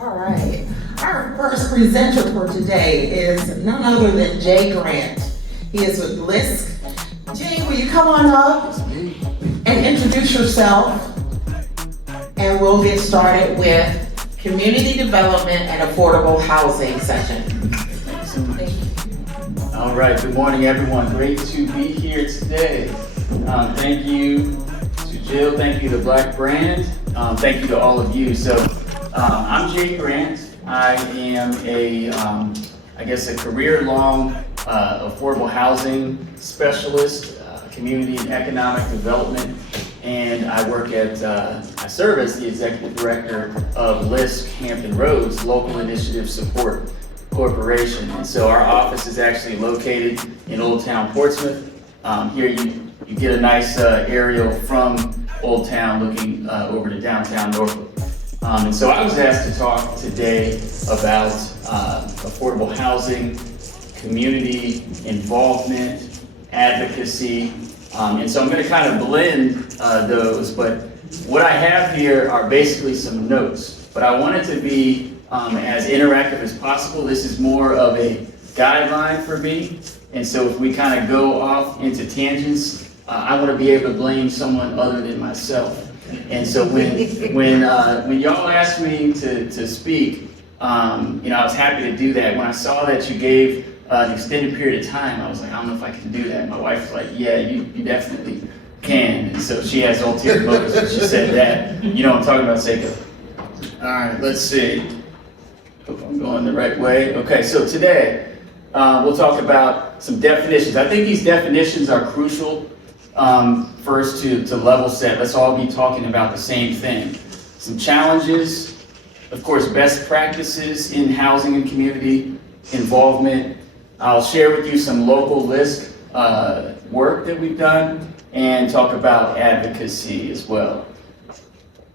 All right. Our first presenter for today is none other than Jay Grant. He is with LISC. Jay, will you come on up and introduce yourself? And we'll get started with community development and affordable housing session. Thank you. All right, good morning everyone. Great to be here today. Thank you to Jill, thank you to Black Brand, thank you to all of you. So I'm Jay Grant. I am a career-long affordable housing specialist, community and economic development, and I serve as the executive director of LISC Hampton Roads Local Initiative Support Corporation. And so our office is actually located in Old Town Portsmouth. Here you get a nice aerial from Old Town looking over to downtown Norfolk. And so I was asked to talk today about affordable housing, community involvement, advocacy, and so I'm going to kind of blend those, but what I have here are basically some notes, but I want it to be as interactive as possible. This is more of a guideline for me, and so if we kind of go off into tangents, I want to be able to blame someone other than myself. And so when y'all asked me to speak, I was happy to do that. When I saw that you gave an extended period of time, I was like, I don't know if I can do that. My wife was like, yeah, you definitely can. And so she has ulterior motives when she said that. You know what I'm talking about, Seiko? All right, let's see. Hope I'm going the right way. Okay, so today we'll talk about some definitions. I think these definitions are crucial. First to level set, let's all be talking about the same thing. Some challenges, of course, best practices in housing and community involvement. I'll share with you some local LISC work that we've done and talk about advocacy as well.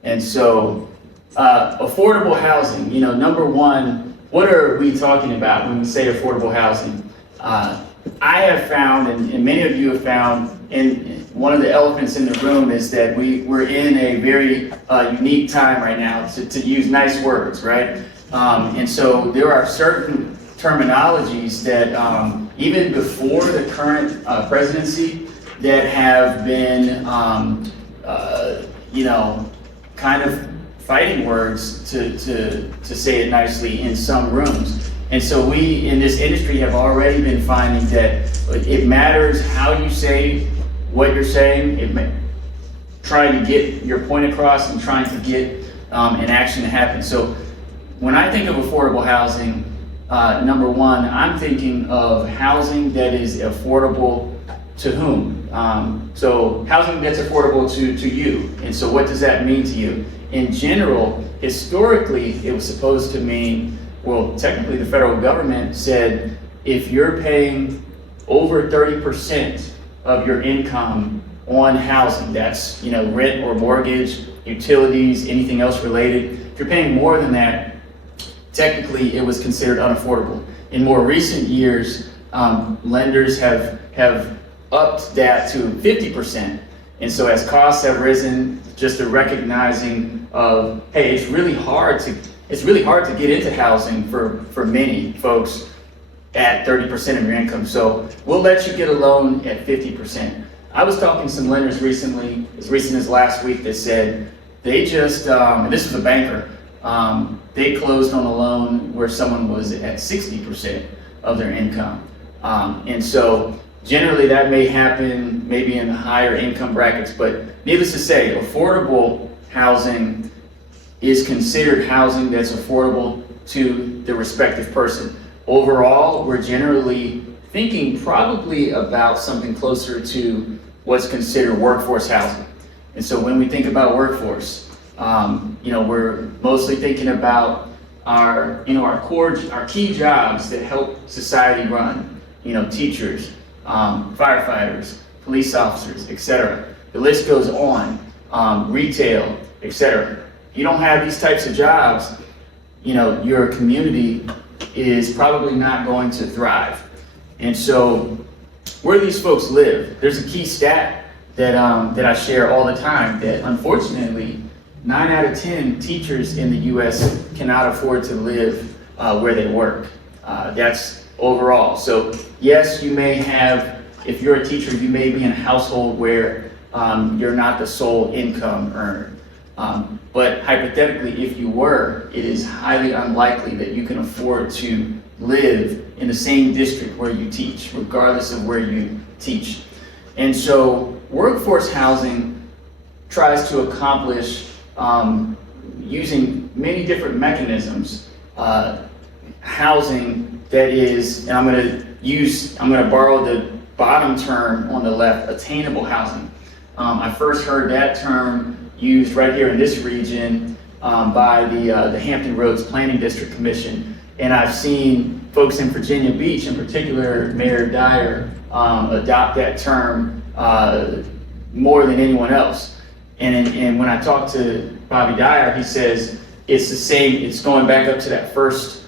And so, affordable housing, number one, what are we talking about when we say affordable housing? I have found, and many of you have found, and one of the elephants in the room is that we're in a very unique time right now, to use nice words, right? And so there are certain terminologies that even before the current presidency that have been, kind of fighting words to say it nicely in some rooms. And so we in this industry have already been finding that it matters how you say what you're saying, trying to get your point across and trying to get an action to happen. So when I think of affordable housing, number one, I'm thinking of housing that is affordable to whom? So housing that's affordable to you. And so what does that mean to you? In general, historically, it was supposed to mean, well, technically the federal government said if you're paying over 30% of your income on housing, that's rent or mortgage, utilities, anything else related, if you're paying more than that, technically it was considered unaffordable. In more recent years, lenders have upped that to 50%. And so as costs have risen, just a recognizing of, hey, it's really hard to get into housing for many folks at 30% of your income. So we'll let you get a loan at 50%. I was talking to some lenders recently, as recent as last week, that said they just, and this was a banker, they closed on a loan where someone was at 60% of their income. And so generally that may happen maybe in the higher income brackets, but needless to say, affordable housing is considered housing that's affordable to the respective person. Overall, we're generally thinking probably about something closer to what's considered workforce housing. And so when we think about workforce, we're mostly thinking about our key jobs that help society run. Teachers, firefighters, police officers, etc. The list goes on. Retail, etc. You don't have these types of jobs, your community is probably not going to thrive. And so where these folks live, there's a key stat that I share all the time that unfortunately 9 out of 10 teachers in the US cannot afford to live where they work. That's overall. So yes, you may have, if you're a teacher, you may be in a household where you're not the sole income earner. But hypothetically, if you were, it is highly unlikely that you can afford to live in the same district where you teach, regardless of where you teach. And so workforce housing tries to accomplish, using many different mechanisms, housing that is, and I'm going to borrow the bottom term on the left, attainable housing. I first heard that term used right here in this region by the Hampton Roads Planning District Commission, and I've seen folks in Virginia Beach, in particular Mayor Dyer, adopt that term more than anyone else. And when I talk to Bobby Dyer, he says it's the same. It's going back up to that first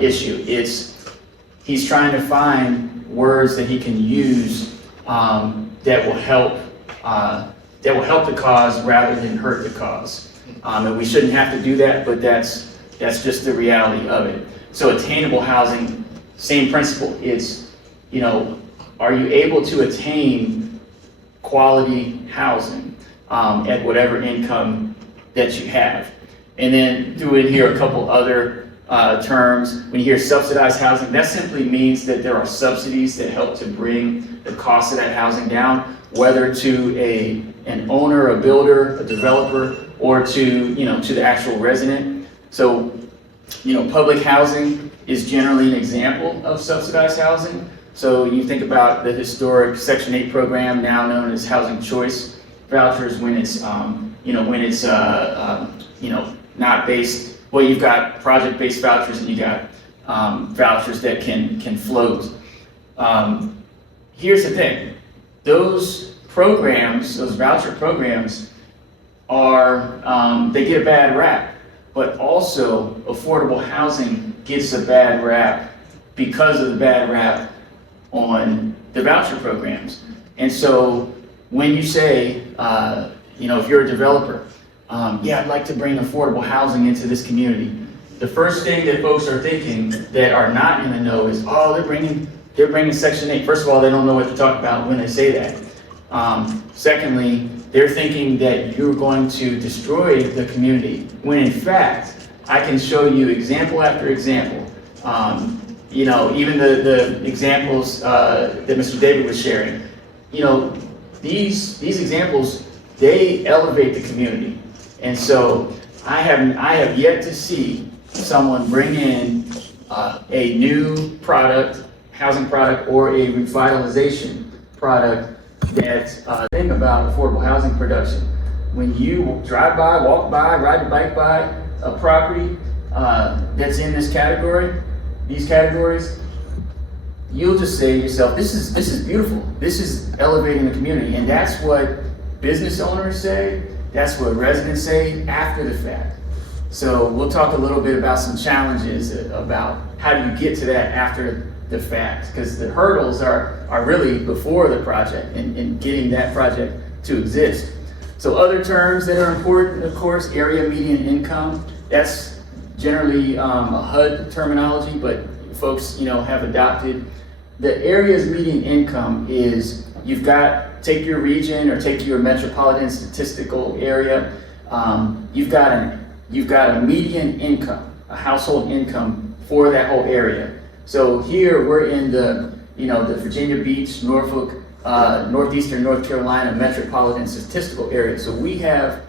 issue. He's trying to find words that he can use that will help the cause rather than hurt the cause. And we shouldn't have to do that, but that's just the reality of it. So attainable housing, same principle. It's, are you able to attain quality housing at whatever income that you have? And then threw in here a couple other terms. When you hear subsidized housing, that simply means that there are subsidies that help to bring the cost of that housing down, whether to an owner, a builder, a developer, or to the actual resident. So, public housing is generally an example of subsidized housing. So you think about the historic Section 8 program, now known as Housing Choice vouchers, when it's not based. Well, you've got project-based vouchers and you got vouchers that can float. Here's the thing: those programs, those voucher programs, they get a bad rap, but also affordable housing gets a bad rap because of the bad rap on the voucher programs. And so when you say, if you're a developer, I'd like to bring affordable housing into this community, the first thing that folks are thinking that are not in the know is, they're bringing Section 8. First of all, they don't know what to talk about when they say that. Secondly, they're thinking that you're going to destroy the community, when in fact, I can show you example after example. Even the examples that Mr. David was sharing, these examples, they elevate the community. And so I have yet to see someone bring in a new product, housing product, or a revitalization product that's thing about affordable housing production. When you drive by, walk by, ride the bike by a property that's in this category, these categories, you'll just say to yourself, this is beautiful. This is elevating the community. And that's what business owners say. That's what residents say after the fact. So we'll talk a little bit about some challenges about how do you get to that after the fact, because the hurdles are really before the project and getting that project to exist. So other terms that are important, of course, area median income. That's generally a HUD terminology, but folks, have adopted. The area's median income is, take your region or take your metropolitan statistical area. You've got a median income, a household income for that whole area. So here we're in the Virginia Beach, Norfolk, northeastern North Carolina metropolitan statistical area. So we have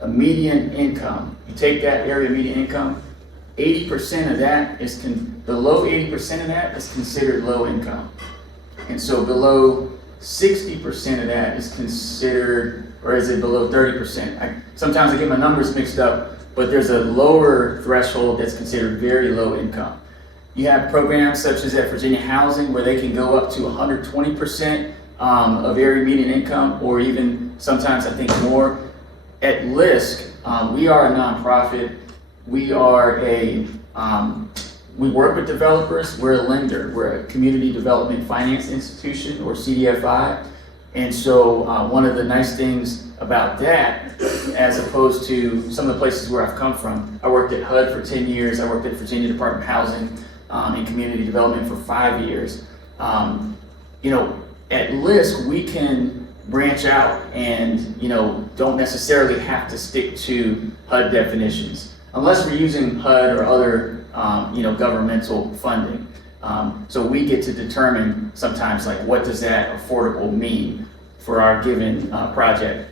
a median income. You take that area median income, 80% of that is below 80% of that is considered low income. And so below 60% of that is considered, or is it below 30%? Sometimes I get my numbers mixed up, but there's a lower threshold that's considered very low income. You have programs such as at Virginia Housing where they can go up to 120% of area median income, or even sometimes I think more. At LISC, we are a nonprofit. We are we work with developers. We're a lender. We're a community development finance institution, or CDFI. And so one of the nice things about that as opposed to some of the places where I've come from. I worked at HUD for 10 years. I worked at Virginia Department of Housing and Community Development for 5 years. At LISC, we can branch out and, don't necessarily have to stick to HUD definitions, unless we're using HUD or other, governmental funding. So we get to determine sometimes, like, what does that affordable mean for our given project.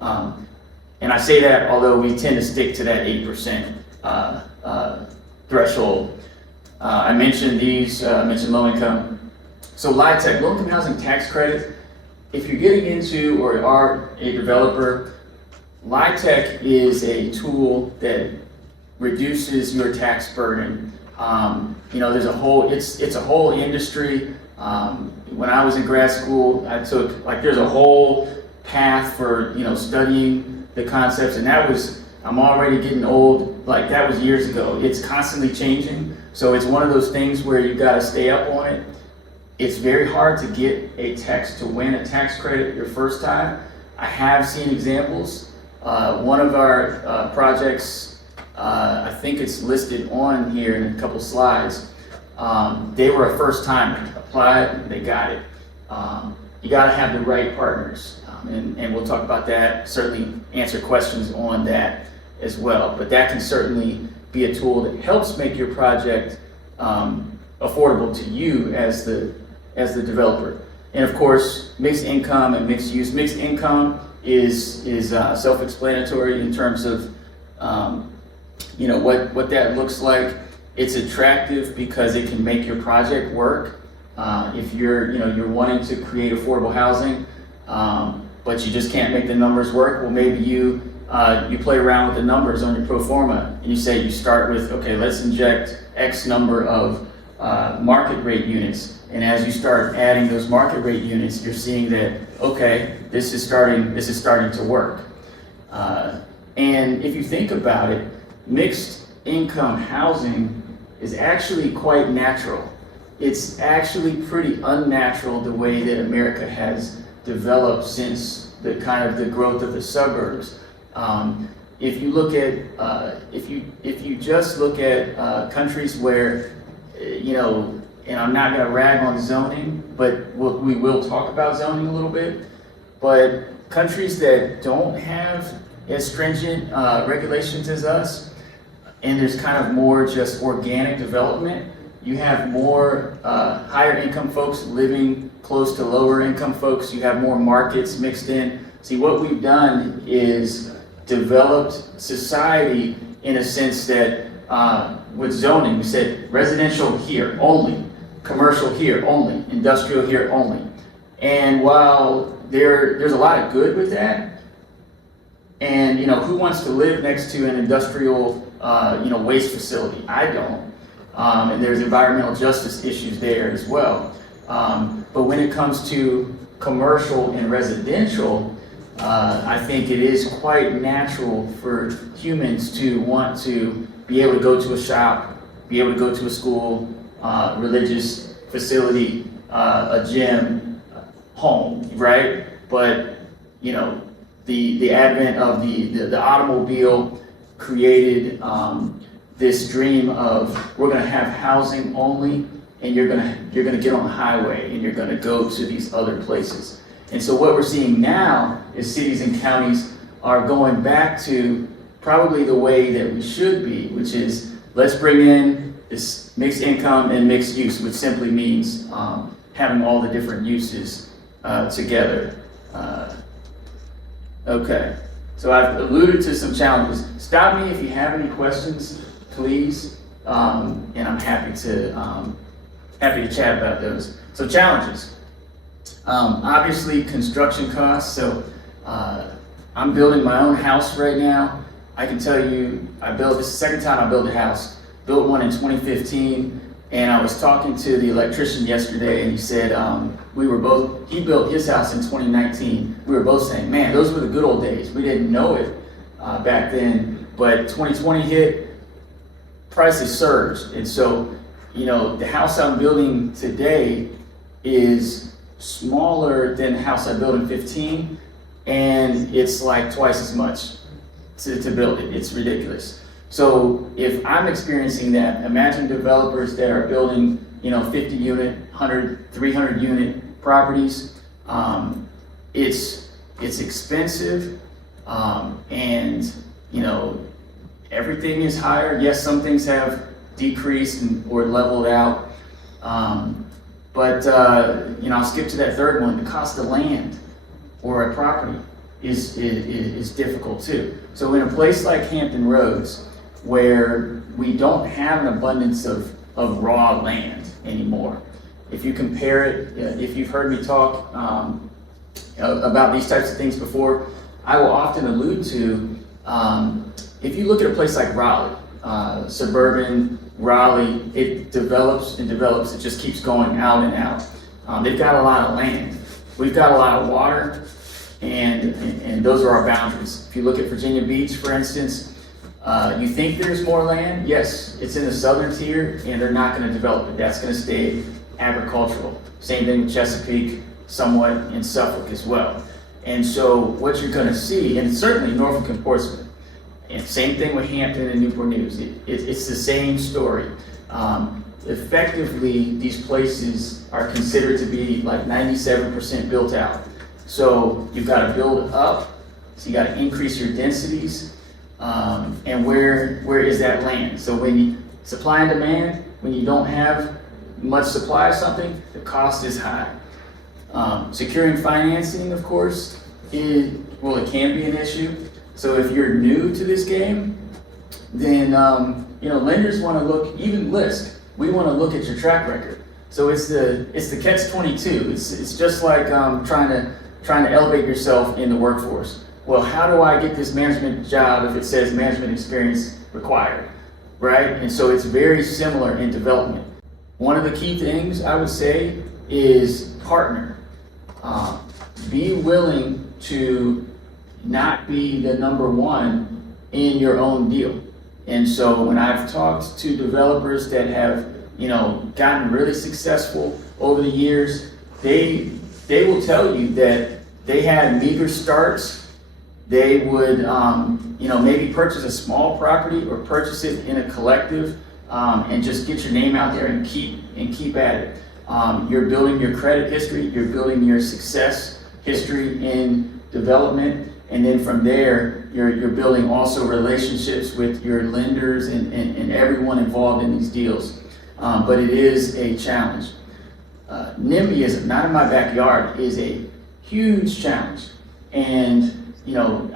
And I say that although we tend to stick to that 8% threshold. I mentioned I mentioned low income. So LIHTC, low income housing tax credit, if you're getting into or are a developer, LIHTC is a tool that reduces your tax burden. There's it's a whole industry. When I was in grad school, there's a whole path for, studying the concepts, and I'm already getting old, that was years ago. It's constantly changing. So it's one of those things where you gotta stay up on it. It's very hard to get to win a tax credit your first time. I have seen examples. One of our projects, I think it's listed on here in a couple slides. They were a first timer, applied, they got it. You gotta have the right partners, and we'll talk about that, certainly answer questions on that as well. But that can certainly be a tool that helps make your project affordable to you as the developer. And of course, mixed income and mixed use. Mixed income is self-explanatory in terms of what that looks like. It's attractive because it can make your project work. If you're wanting to create affordable housing, but you just can't make the numbers work, well, maybe you play around with the numbers on your pro forma, and you say you start with, okay, let's inject X number of market rate units. And as you start adding those market rate units, you're seeing that, okay, this is starting to work. And if you think about it, mixed income housing is actually quite natural. It's actually pretty unnatural the way that America has developed since the growth of the suburbs. If you look at, if you just look at countries where, and I'm not going to rag on zoning, but we will talk about zoning a little bit. But countries that don't have as stringent regulations as us, and there's kind of more just organic development, you have more higher income folks living close to lower income folks. You have more markets mixed in. See, what we've done is developed society in a sense that with zoning, we said residential here only, commercial here only, industrial here only. And while there's a lot of good with that, and who wants to live next to an industrial waste facility? I don't. And there's environmental justice issues there as well. But when it comes to commercial and residential, I think it is quite natural for humans to want to be able to go to a shop, be able to go to a school, religious facility, a gym, home, right? But the advent of the automobile created this dream of we're going to have housing only, and you're going to get on the highway and you're going to go to these other places. And so what we're seeing now is cities and counties are going back to probably the way that we should be, which is let's bring in this mixed income and mixed use, which simply means having all the different uses together. Okay, so I've alluded to some challenges. Stop me if you have any questions, please, and I'm happy to chat about those. So challenges, obviously construction costs. So I'm building my own house right now. I can tell you, this is the second time I built a house. Built one in 2015, and I was talking to the electrician yesterday, and he said he built his house in 2019. We were both saying, man, those were the good old days. We didn't know it back then, but 2020 hit, prices surged. And so, the house I'm building today is smaller than the house I built in 15, and it's like twice as much. to build it. It's ridiculous. So if I'm experiencing that, imagine developers that are building, 50 unit, 100, 300 unit properties. It's expensive, and everything is higher. Yes, some things have decreased or leveled out, but I'll skip to that third one. The cost of land or a property is difficult too. So in a place like Hampton Roads, where we don't have an abundance of raw land anymore, if you compare it, if you've heard me talk about these types of things before, I will often allude to, if you look at a place like Raleigh, suburban Raleigh, it develops and develops, it just keeps going out and out. They've got a lot of land. We've got a lot of water, and those are our boundaries. If you look at Virginia Beach, for instance, you think there's more land? Yes, it's in the southern tier, and they're not going to develop it. That's going to stay agricultural. Same thing with Chesapeake, somewhat in Suffolk as well. And so what you're going to see, and certainly Norfolk and Portsmouth, and same thing with Hampton and Newport News, it's the same story. Effectively, these places are considered to be like 97% built out. So you've got to build up, so you got to increase your densities, and where is that land? So when you supply and demand, when you don't have much supply of something, the cost is high. Securing financing, of course, it can be an issue. So if you're new to this game, then lenders want to look, even LISC, we want to look at your track record. So it's the catch-22. It's just like trying to elevate yourself in the workforce. Well, how do I get this management job if it says management experience required, right? And so it's very similar in development. One of the key things I would say is partner. Be willing to not be the number one in your own deal. And so when I've talked to developers that have, gotten really successful over the years, they will tell you that they had meager starts. They would, maybe purchase a small property or purchase it in a collective, and just get your name out there and keep at it. You're building your credit history, you're building your success history in development, and then from there, you're building also relationships with your lenders and everyone involved in these deals. But it is a challenge. NIMBYism, not in my backyard, is a huge challenge. And,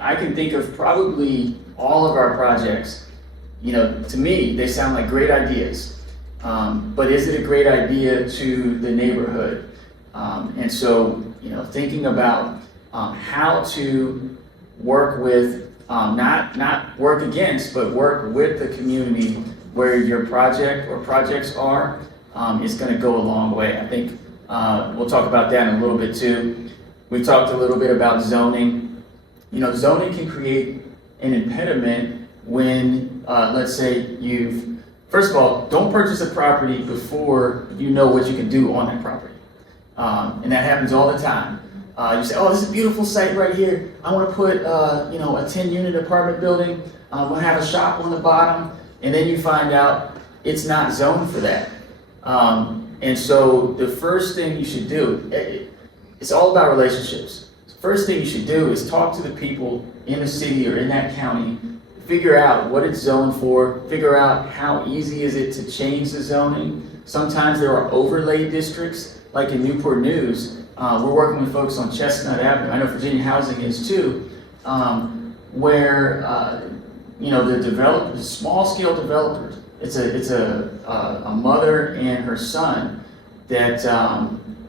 I can think of probably all of our projects, to me, they sound like great ideas. But is it a great idea to the neighborhood? And so, thinking about how to work with, not work against, but work with the community where your project or projects are, is going to go a long way. I think we'll talk about that in a little bit too. We talked a little bit about zoning. Zoning can create an impediment when, let's say first of all, don't purchase a property before you know what you can do on that property. And that happens all the time. You say, oh, this is a beautiful site right here. I want to put, a 10-unit apartment building. We'll have a shop on the bottom. And then you find out it's not zoned for that. And so the first thing you should do, it's all about relationships. The first thing you should do is talk to the people in the city or in that county, figure out what it's zoned for, figure out how easy is it to change the zoning. Sometimes there are overlay districts, like in Newport News. We're working with folks on Chestnut Avenue. I know Virginia Housing is too, where the small-scale developers. It's a mother and her son that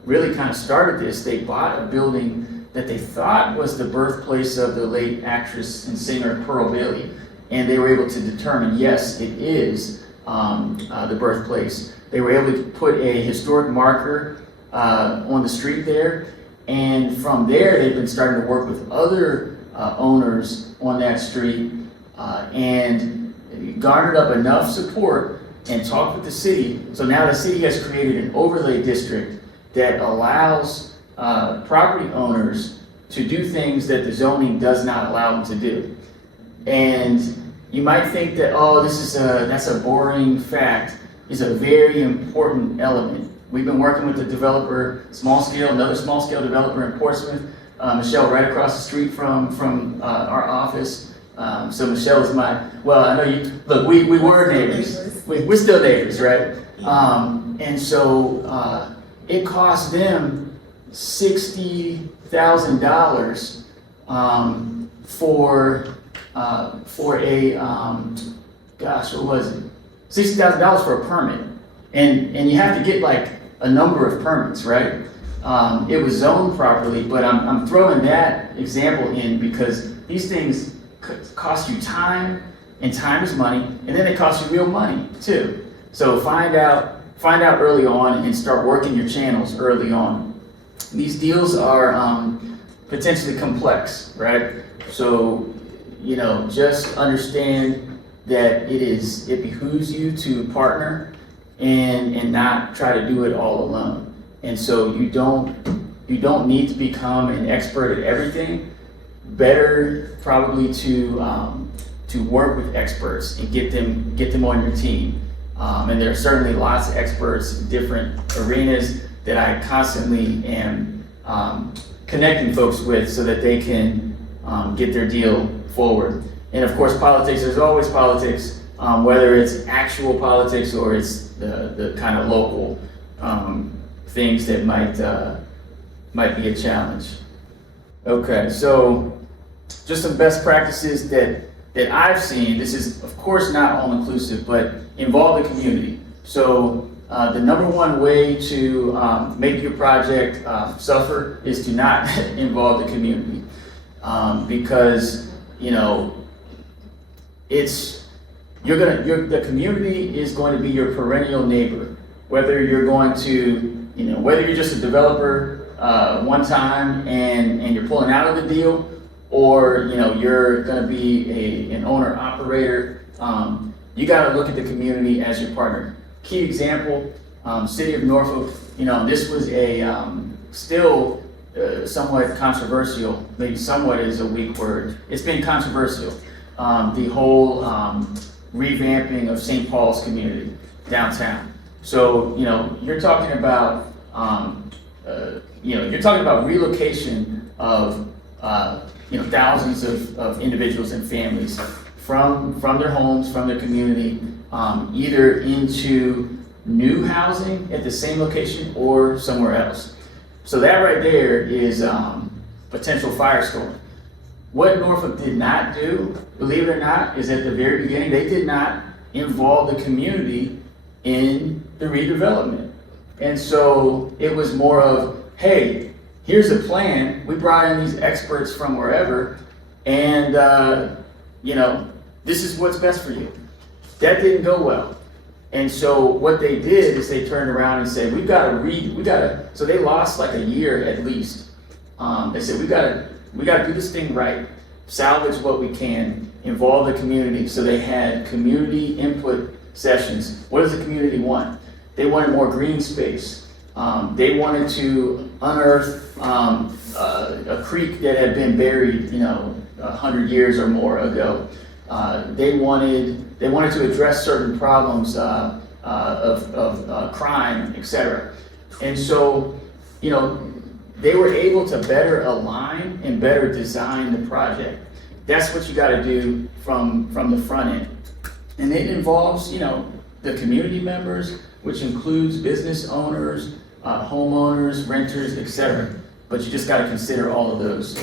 really kind of started this. They bought a building that they thought was the birthplace of the late actress and singer Pearl Bailey, and they were able to determine, yes, it is the birthplace. They were able to put a historic marker on the street there, and from there they've been starting to work with other owners on that street, and garnered up enough support and talked with the city. So now the city has created an overlay district that allows property owners to do things that the zoning does not allow them to do. And you might think that, oh, that's a boring fact. It's a very important element. We've been working with the developer, another small scale developer in Portsmouth, Michelle, right across the street from our office. So Michelle is I know you, look, we were neighbors. We're still neighbors, right? And so it cost them $60,000 for what was it? $60,000 for a permit. And you have to get like a number of permits, right? It was zoned properly, but I'm throwing that example in because these things cost you time, and time is money, and then they cost you real money too. So find out early on and start working your channels early on. These deals are potentially complex, right? So, just understand that it behooves you to partner and not try to do it all alone. And so you don't need to become an expert at everything. Better probably to work with experts and get them on your team. And there are certainly lots of experts in different arenas that I constantly am connecting folks with so that they can get their deal forward. And of course, politics, there's always politics, whether it's actual politics or it's the kind of local things that might be a challenge. Okay, so just some best practices that I've seen. This is of course not all inclusive, but involve the community. So the number one way to make your project suffer is to not involve the community, because the community is going to be your perennial neighbor. Whether you're just a developer one time and you're pulling out of the deal, or you're going to be an owner operator, you got to look at the community as your partner. Key example, City of Norfolk. This was a still somewhat controversial. Maybe somewhat is a weak word. It's been controversial. The whole revamping of St. Paul's community downtown. So you're talking about relocation of thousands of individuals and families from their homes, from their community, either into new housing at the same location or somewhere else. So that right there is potential firestorm. What Norfolk did not do, believe it or not, is at the very beginning, they did not involve the community in the redevelopment. And so it was more of, hey, here's a plan. We brought in these experts from wherever, and this is what's best for you. That didn't go well. And so what they did is they turned around and said, so they lost like a year at least. They said, we gotta do this thing right, salvage what we can, involve the community. So they had community input sessions. What does the community want? They wanted more green space. They wanted to unearth a creek that had been buried, 100 years or more ago. They wanted to address certain problems of crime, etc. And so, they were able to better align and better design the project. That's what you got to do from the front end. And it involves, the community members, which includes business owners, homeowners, renters, etc. But you just got to consider all of those.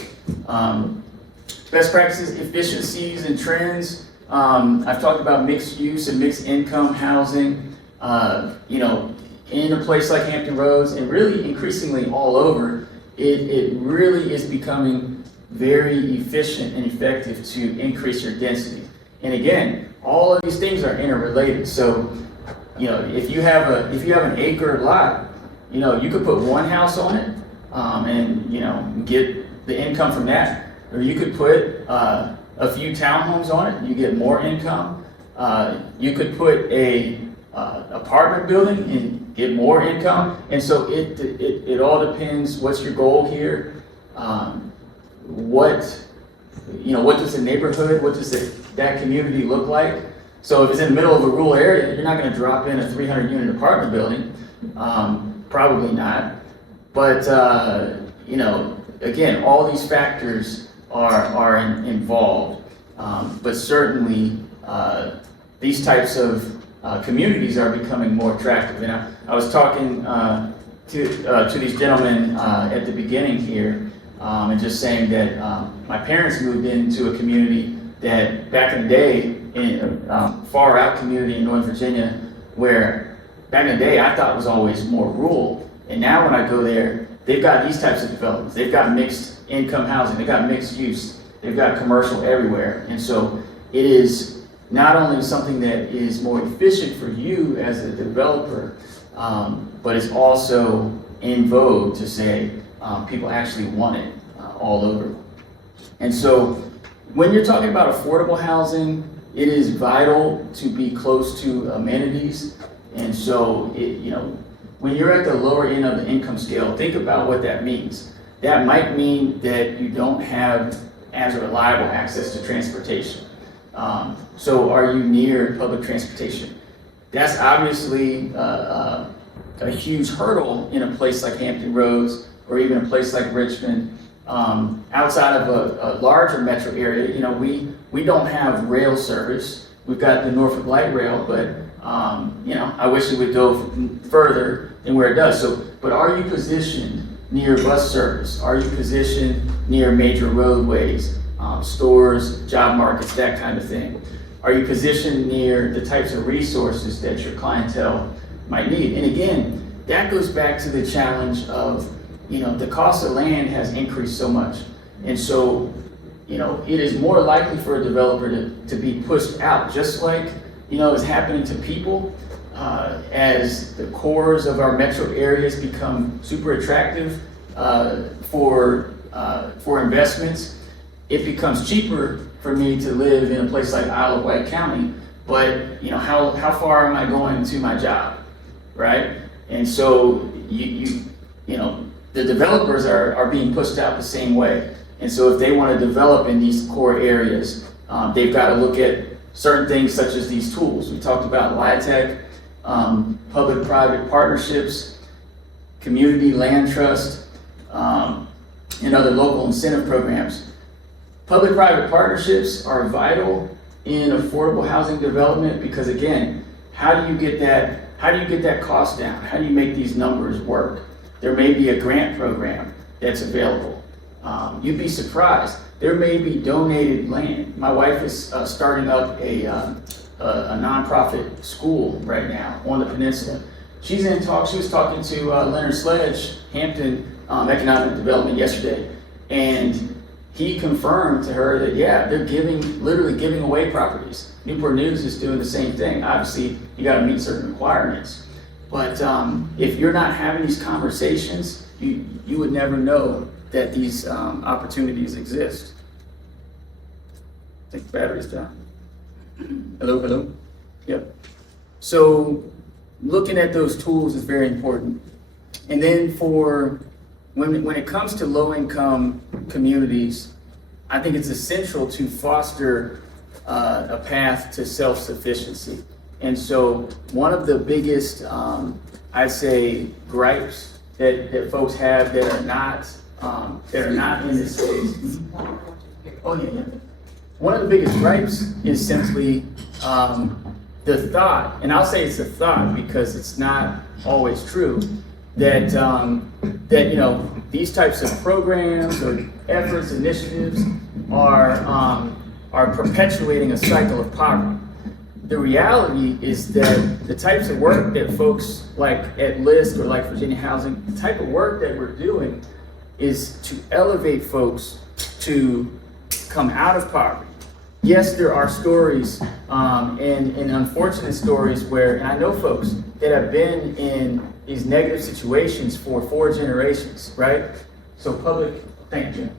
Best practices, efficiencies, and trends. I've talked about mixed use and mixed income housing. In a place like Hampton Roads, and really increasingly all over, it really is becoming very efficient and effective to increase your density. And again, all of these things are interrelated. So, if you have an acre lot, you could put one house on it, and get the income from that. Or you could put a few townhomes on it, you get more income. You could put a apartment building and get more income. And so it all depends. What's your goal here? What what does the neighborhood, what does that community look like? So if it's in the middle of a rural area, you're not going to drop in a 300-unit apartment building. Probably not. But, again, all these factors are involved. But certainly, these types of communities are becoming more attractive. And I was talking to these gentlemen at the beginning here, and just saying that my parents moved into a community that back in the day, in far out community in Northern Virginia, where back in the day I thought was always more rural. And now when I go there, they've got these types of developments. They've got mixed income housing, they've got mixed use, they've got commercial everywhere. And so it is not only something that is more efficient for you as a developer, but it's also in vogue to say people actually want it all over. And so when you're talking about affordable housing, it is vital to be close to amenities. And so, when you're at the lower end of the income scale, think about what that means. That might mean that you don't have as reliable access to transportation. So are you near public transportation? That's obviously a huge hurdle in a place like Hampton Roads or even a place like Richmond. Outside of a larger metro area, we don't have rail service. We've got the Norfolk Light Rail, but I wish it would go further than where it does. So, but are you positioned near bus service? Are you positioned near major roadways, stores, job markets, that kind of thing? Are you positioned near the types of resources that your clientele might need? And again, that goes back to the challenge of, the cost of land has increased so much. And so, it is more likely for a developer to be pushed out, just like, is happening to people as the cores of our metro areas become super attractive for investments. It becomes cheaper for me to live in a place like Isle of Wight County, but how far am I going to my job, right? And so the developers are being pushed out the same way. And so if they want to develop in these core areas, they've got to look at certain things such as these tools. We talked about LIHTC, public-private partnerships, community land trust, and other local incentive programs. Public-private partnerships are vital in affordable housing development because, again, how do you get that cost down? How do you make these numbers work? There may be a grant program that's available. You'd be surprised. There may be donated land. My wife is starting up a nonprofit school right now on the peninsula. She was talking to Leonard Sledge, Hampton Economic Development yesterday, and he confirmed to her that, they're literally giving away properties. Newport News is doing the same thing. Obviously, you got to meet certain requirements. But if you're not having these conversations, you would never know that these opportunities exist. I think the battery's down. Hello? Yep. So looking at those tools is very important. And then when it comes to low-income communities, I think it's essential to foster a path to self-sufficiency. And so one of the biggest, I'd say, gripes that folks have that are not in this space. Oh yeah. One of the biggest gripes is simply the thought, and I'll say it's a thought because it's not always true, that these types of programs or efforts, initiatives are perpetuating a cycle of poverty. The reality is that the types of work that folks like at LISC or like Virginia Housing, the type of work that we're doing is to elevate folks to come out of poverty. Yes, there are stories and unfortunate stories where, and I know folks that have been in these negative situations for 4 generations, right? So thank you.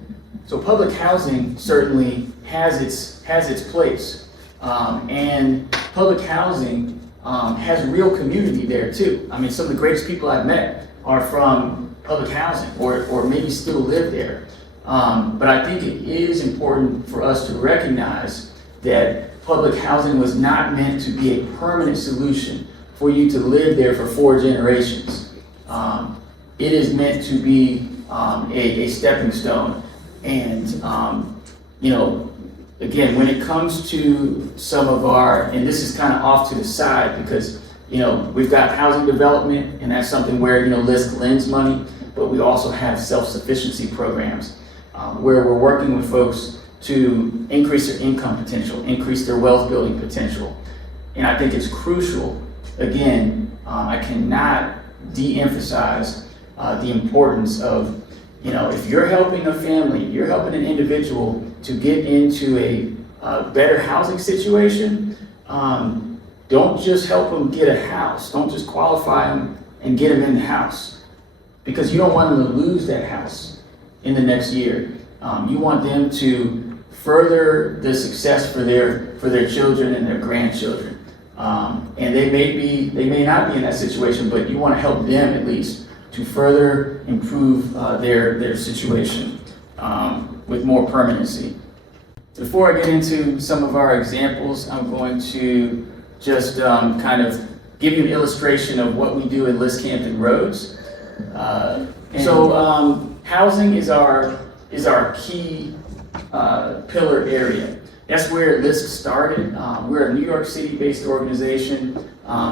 So public housing certainly has its place. And public housing has real community there too. I mean, some of the greatest people I've met are from public housing or maybe still live there. But I think it is important for us to recognize that public housing was not meant to be a permanent solution for you to live there for 4 generations. It is meant to be a stepping stone. And, again, when it comes to some of our, and this is kind of off to the side because, we've got housing development, and that's something where, LISC lends money, but we also have self-sufficiency programs where we're working with folks to increase their income potential, increase their wealth building potential. And I think it's crucial, again, I cannot de-emphasize the importance of, if you're helping a family, you're helping an individual to get into a better housing situation, don't just help them get a house. Don't just qualify them and get them in the house, because you don't want them to lose that house in the next year. You want them to further the success for their children and their grandchildren. And they may not be in that situation, but you want to help them at least to further improve their situation with more permanency. Before I get into some of our examples, I'm going to just kind of give you an illustration of what we do in LISC Hampton Roads. Housing is our key pillar area. That's where LISC started. We're a New York City-based organization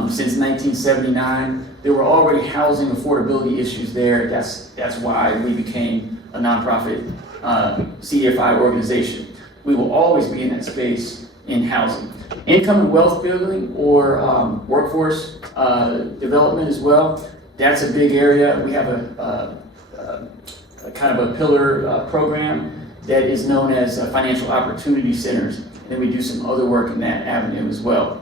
since 1979. There were already housing affordability issues there. That's why we became a nonprofit CDFI organization. We will always be in that space in housing. Income and wealth building or workforce development as well. That's a big area. We have a kind of a pillar program that is known as financial opportunity centers. And we do some other work in that avenue as well.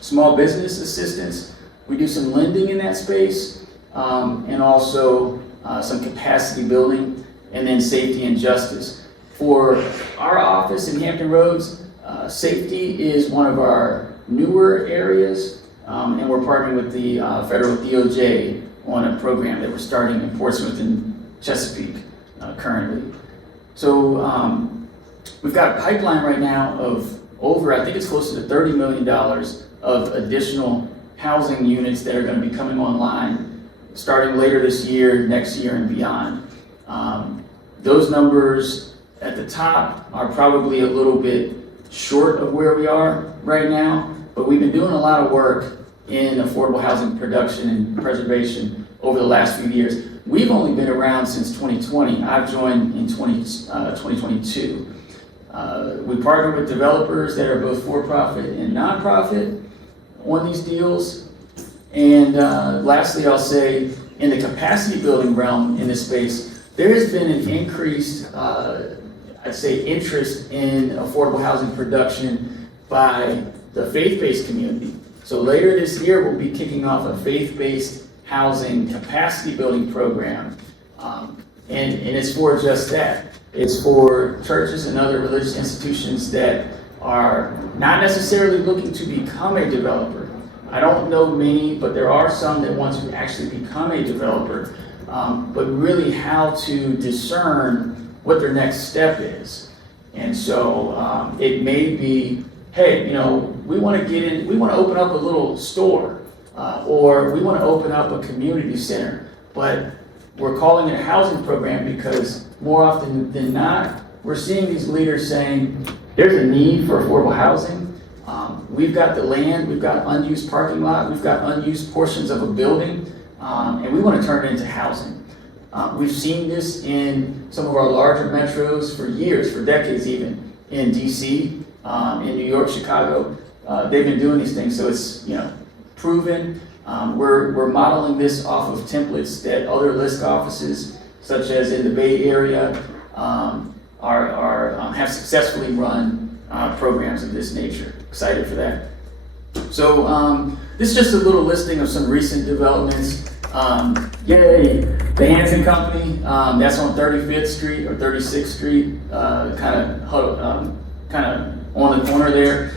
Small business assistance, we do some lending in that space, and also some capacity building, and then safety and justice. For our office in Hampton Roads, safety is one of our newer areas, and we're partnering with the federal DOJ on a program that we're starting in Portsmouth and Chesapeake currently. So we've got a pipeline right now of over, I think it's close to $30 million of additional housing units that are going to be coming online starting later this year, next year, and beyond. Those numbers at the top are probably a little bit short of where we are right now, but we've been doing a lot of work in affordable housing production and preservation over the last few years. We've only been around since 2020. I've joined in 2022. We partner with developers that are both for-profit and nonprofit on these deals. And lastly, I'll say in the capacity building realm in this space, there has been an increased, I'd say, interest in affordable housing production by the faith-based community. So later this year, we'll be kicking off a faith-based housing capacity building program. And it's for just that. It's for churches and other religious institutions that are not necessarily looking to become a developer. I don't know many, but there are some that want to actually become a developer, but really how to discern what their next step is. And so it may be, hey, we want to get in, we want to open up a little store, or we want to open up a community center, but we're calling it a housing program because more often than not, we're seeing these leaders saying, there's a need for affordable housing. We've got the land, we've got unused parking lot, we've got unused portions of a building, and we want to turn it into housing. We've seen this in some of our larger metros for years, for decades even, in DC, in New York, Chicago. They've been doing these things, so it's proven. We're modeling this off of templates that other LISC offices, such as in the Bay Area, have successfully run programs of this nature. Excited for that. So this is just a little listing of some recent developments. Yay, the Hanson Company, that's on 35th Street or 36th Street, kind of on the corner there.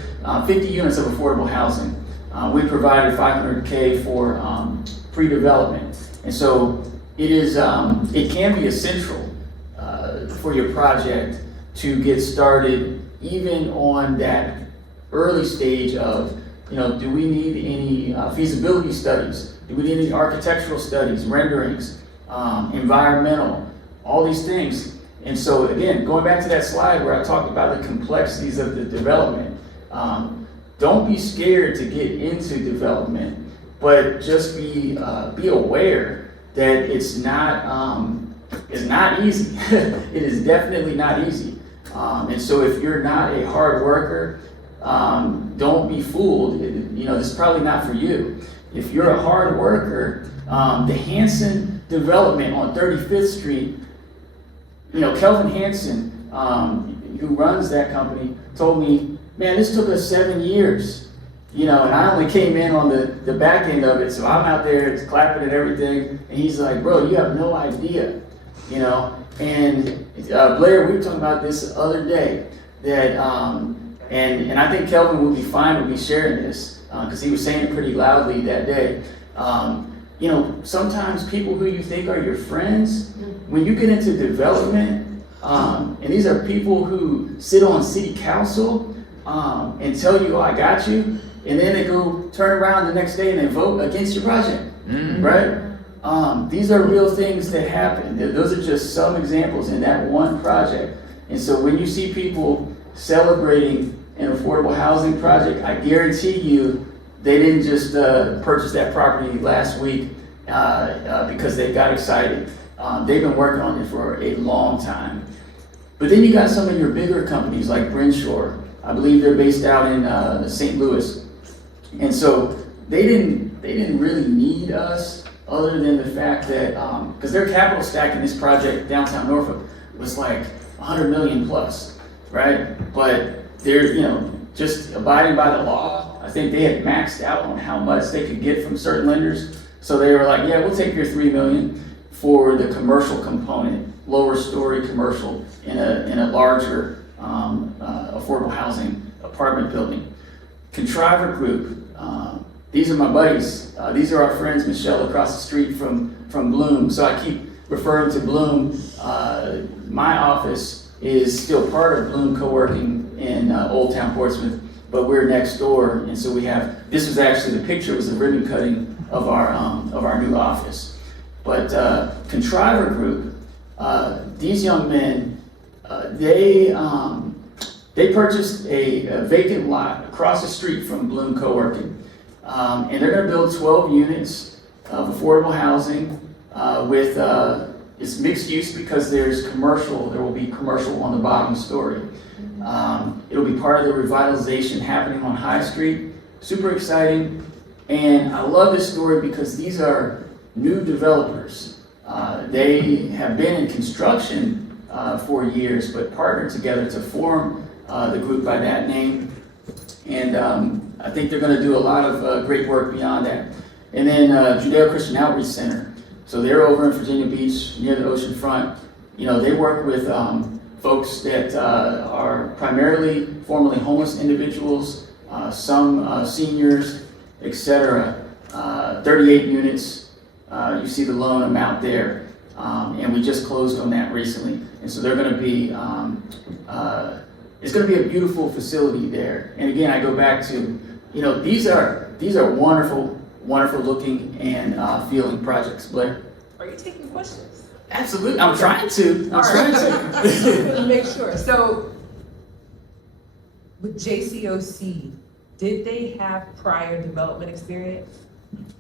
50 units of affordable housing. We provided $500K for pre-development, and so it is. It can be a central for your project to get started, even on that early stage of, do we need any feasibility studies? Do we need any architectural studies, renderings, environmental, all these things? And so again, going back to that slide where I talked about the complexities of the development, don't be scared to get into development, but just be aware that it's not easy. It is definitely not easy. And so if you're not a hard worker, don't be fooled. This is probably not for you. If you're a hard worker, the Hanson development on 35th Street, Kelvin Hanson, who runs that company, told me, man, this took us 7 years, and I only came in on the back end of it, so I'm out there clapping and everything, and he's like, bro, you have no idea, and Blair, we were talking about this the other day, that, and I think Kelvin would be fine with me sharing this, because he was saying it pretty loudly that day. Sometimes people who you think are your friends, when you get into development, and these are people who sit on city council and tell you, oh, I got you, and then they go turn around the next day and they vote against your project, right? These are real things that happen. Those are just some examples in that one project. And so when you see people celebrating an affordable housing project, I guarantee you they didn't just purchase that property last week because they got excited. They've been working on it for a long time. But then you got some of your bigger companies like Brenshaw. I believe they're based out in St. Louis. And so they didn't really need us, other than the fact that, because their capital stack in this project, downtown Norfolk, was like 100 million plus, right? But they're, just abiding by the law. I think they had maxed out on how much they could get from certain lenders. So they were like, yeah, we'll take your 3 million for the commercial component, lower story commercial in a larger affordable housing apartment building. Contriver Group, these are my buddies. These are our friends, Michelle, across the street from Bloom. So I keep referring to Bloom. My office is still part of Bloom Co-working in Old Town Portsmouth, but we're next door. And so we have, this was actually, the picture was the ribbon cutting of our new office. But Contriver Group, these young men, they purchased a vacant lot across the street from Bloom Co-working. And they're going to build 12 units of affordable housing with, it's mixed use because there's commercial, there will be commercial on the bottom story. It'll be part of the revitalization happening on High Street. Super exciting. And I love this story because these are new developers. They have been in construction for years, but partnered together to form the group by that name. And I think they're going to do a lot of great work beyond that. And then Judeo-Christian Outreach Center. So they're over in Virginia Beach near the ocean front. They work with folks that are primarily formerly homeless individuals, some seniors, etc. 38 units. You see the loan amount there. And we just closed on that recently. And so they're going to be, it's going to be a beautiful facility there. And again, I go back to, these are wonderful, wonderful looking and feeling projects. Blair? Are you taking questions? Absolutely. I'm trying to. I'm trying to. Make sure. So, with JCOC, did they have prior development experience?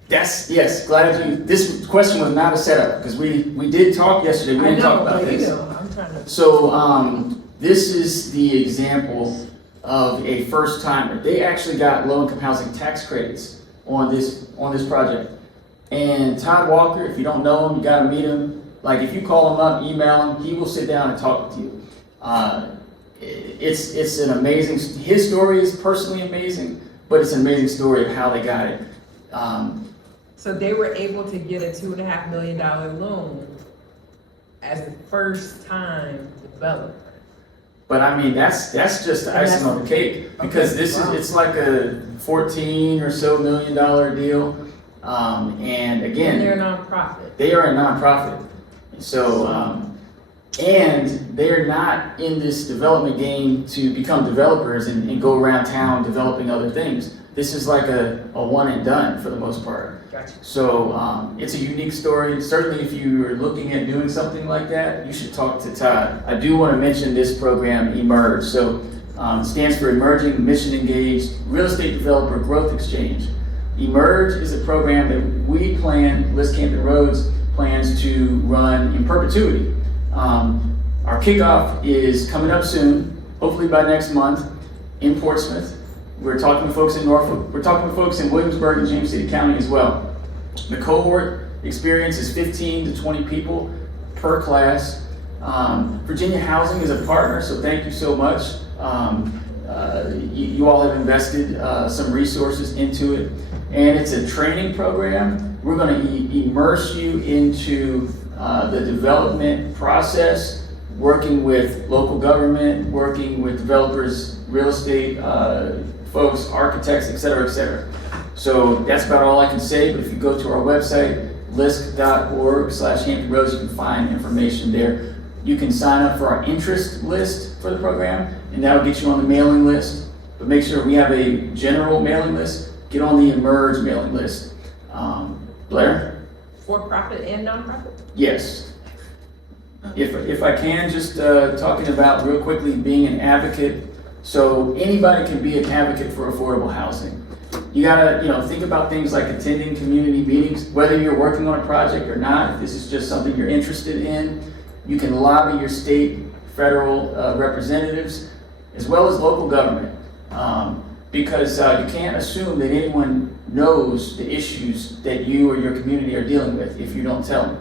Yes, glad this question was not a setup because we did talk yesterday. We didn't talk about this. I'm trying to. So, this is the example of a first timer. They actually got low-income housing tax credits on this project. And Todd Walker, if you don't know him, you got to meet him. Like if you call him up, email him, he will sit down and talk with you. It's an amazing. His story is personally amazing, but it's an amazing story of how they got it. So they were able to get a $2.5 million loan as the first time developer. But I mean, that's just the icing on the cake because it's like a $14 or so million deal. And again, and they're a nonprofit. They are a nonprofit. So And they're not in this development game to become developers and go around town developing other things. This is like a one and done for the most part. Gotcha. So it's a unique story. Certainly if you are looking at doing something like that, you should talk to Todd. I do want to mention this program, Emerge. So it stands for Emerging Mission Engaged Real Estate Developer Growth Exchange. Emerge is a program that we plan, List Camden Roads plans to run in perpetuity. Our kickoff is coming up soon, hopefully by next month, in Portsmouth. We're talking to folks in Norfolk. We're talking to folks in Williamsburg and James City County as well. The cohort experience is 15 to 20 people per class. Virginia Housing is a partner, so thank you so much. You all have invested some resources into it. And it's a training program. We're going to immerse you into the development process, working with local government, working with developers, real estate folks, architects, et cetera, et cetera. So that's about all I can say, but if you go to our website, lisc.org/Hampton Roads, you can find information there. You can sign up for our interest list for the program, and that'll get you on the mailing list. But make sure we have a general mailing list. Get on the Emerge mailing list. Blair? For profit and nonprofit? Yes. If I can, just talking about real quickly being an advocate. So anybody can be an advocate for affordable housing. You gotta, think about things like attending community meetings, whether you're working on a project or not. If this is just something you're interested in, you can lobby your state, federal representatives, as well as local government. Because you can't assume that anyone knows the issues that you or your community are dealing with if you don't tell them.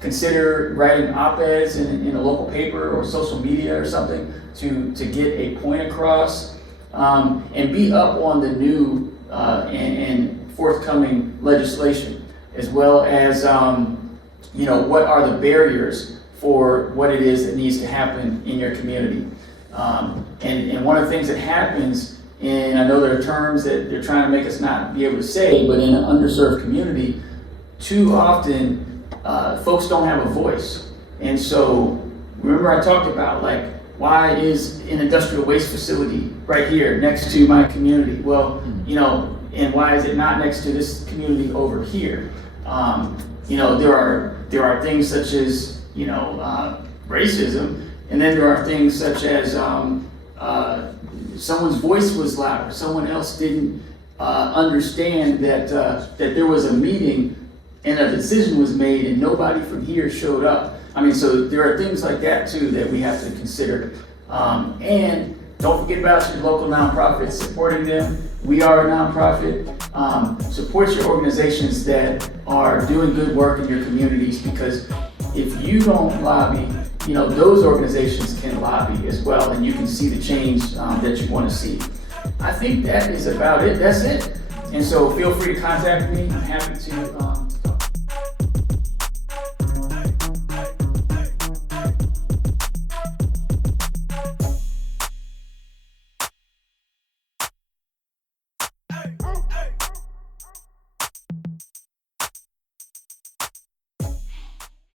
Consider writing op-eds in a local paper or social media or something to get a point across, and be up on the new and forthcoming legislation, as well as what are the barriers for what it is that needs to happen in your community. And one of the things that happens, and I know there are terms that they're trying to make us not be able to say, but in an underserved community, too often folks don't have a voice. And so, remember I talked about, why is an industrial waste facility right here next to my community? Well, and why is it not next to this community over here? There are things such as, racism, and then there are things such as someone's voice was louder, someone else didn't understand that there was a meeting and a decision was made and nobody from here showed up. So there are things like that too that we have to consider. And don't forget about your local nonprofits, supporting them. We are a nonprofit. Support your organizations that are doing good work in your communities, because if you don't lobby, those organizations can lobby as well, and you can see the change that you want to see. I think that is about it. That's it. And so feel free to contact me. I'm happy to